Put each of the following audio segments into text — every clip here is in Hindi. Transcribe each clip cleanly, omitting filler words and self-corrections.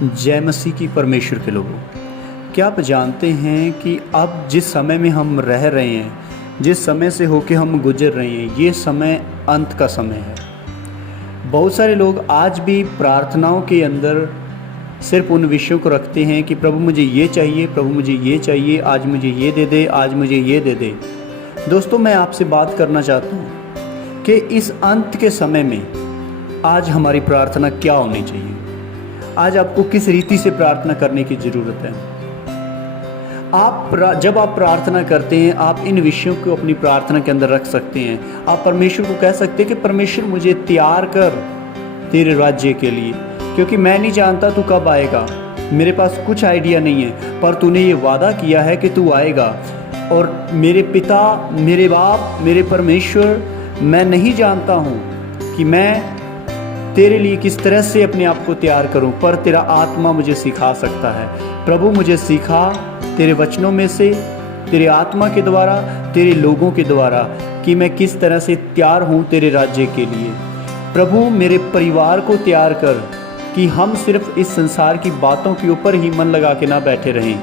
जय मसीह की परमेश्वर के लोगों, क्या आप जानते हैं कि अब जिस समय में हम रह रहे हैं, जिस समय से होके हम गुजर रहे हैं, ये समय अंत का समय है। बहुत सारे लोग आज भी प्रार्थनाओं के अंदर सिर्फ उन विषयों को रखते हैं कि प्रभु मुझे ये चाहिए, प्रभु मुझे ये चाहिए, आज मुझे ये दे दे, आज मुझे ये दे दे। दोस्तों, मैं आपसे बात करना चाहता हूँ कि इस अंत के समय में आज हमारी प्रार्थना क्या होनी चाहिए। आज आपको किस रीति से प्रार्थना करने की ज़रूरत है। जब आप प्रार्थना करते हैं, आप इन विषयों को अपनी प्रार्थना के अंदर रख सकते हैं। आप परमेश्वर को कह सकते हैं कि परमेश्वर मुझे तैयार कर तेरे राज्य के लिए, क्योंकि मैं नहीं जानता तू कब आएगा, मेरे पास कुछ आइडिया नहीं है, पर तूने ये वादा किया है कि तू आएगा। और मेरे पिता, मेरे बाप, मेरे परमेश्वर, मैं नहीं जानता हूँ कि मैं तेरे लिए किस तरह से अपने आप को तैयार करूं, पर तेरा आत्मा मुझे सिखा सकता है। प्रभु मुझे सिखा तेरे वचनों में से, तेरे आत्मा के द्वारा, तेरे लोगों के द्वारा, कि मैं किस तरह से तैयार हूं तेरे राज्य के लिए। प्रभु मेरे परिवार को तैयार कर कि हम सिर्फ इस संसार की बातों के ऊपर ही मन लगा के ना बैठे रहें,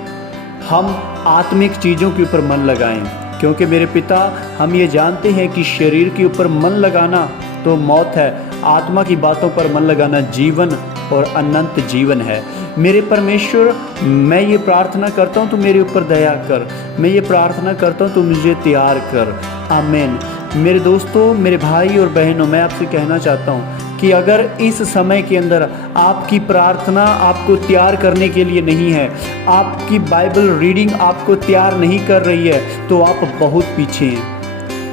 हम आत्मिक चीज़ों के ऊपर मन लगाएं। क्योंकि मेरे पिता, हम ये जानते हैं कि शरीर के ऊपर मन लगाना तो मौत है, आत्मा की बातों पर मन लगाना जीवन और अनंत जीवन है। मेरे परमेश्वर, मैं ये प्रार्थना करता हूँ, तू मेरे ऊपर दया कर। मैं ये प्रार्थना करता हूँ, तू मुझे तैयार कर। आमीन। मेरे दोस्तों, मेरे भाई और बहनों, मैं आपसे कहना चाहता हूँ कि अगर इस समय के अंदर आपकी प्रार्थना आपको तैयार करने के लिए नहीं है, आपकी बाइबल रीडिंग आपको तैयार नहीं कर रही है, तो आप बहुत पीछे हैं।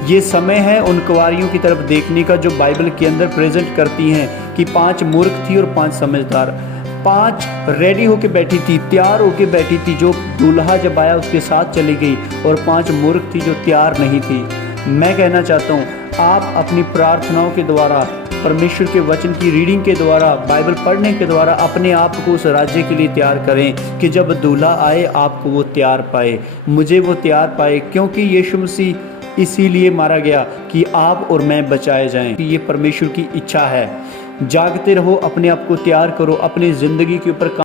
ये समय है उन कुंवारियों की तरफ देखने का जो बाइबल के अंदर प्रेजेंट करती हैं कि 5 मूर्ख थी और 5 समझदार। 5 रेडी होके बैठी थी, तैयार होके बैठी थी, जो दूल्हा जब आया उसके साथ चली गई, और 5 मूर्ख थी जो तैयार नहीं थी। मैं कहना चाहता हूँ, आप अपनी प्रार्थनाओं के द्वारा, परमेश्वर के वचन की रीडिंग के द्वारा, बाइबल पढ़ने के द्वारा अपने आप को उस राज्य के लिए तैयार करें कि जब दूल्हा आए आपको वो तैयार पाए, मुझे वो तैयार पाए। क्योंकि यीशु मसीह इसीलिए मारा गया कि आप और मैं बचाए जाएं, कि ये परमेश्वर की इच्छा है। जागते रहो, अपने आप को तैयार करो, अपनी ज़िंदगी के ऊपर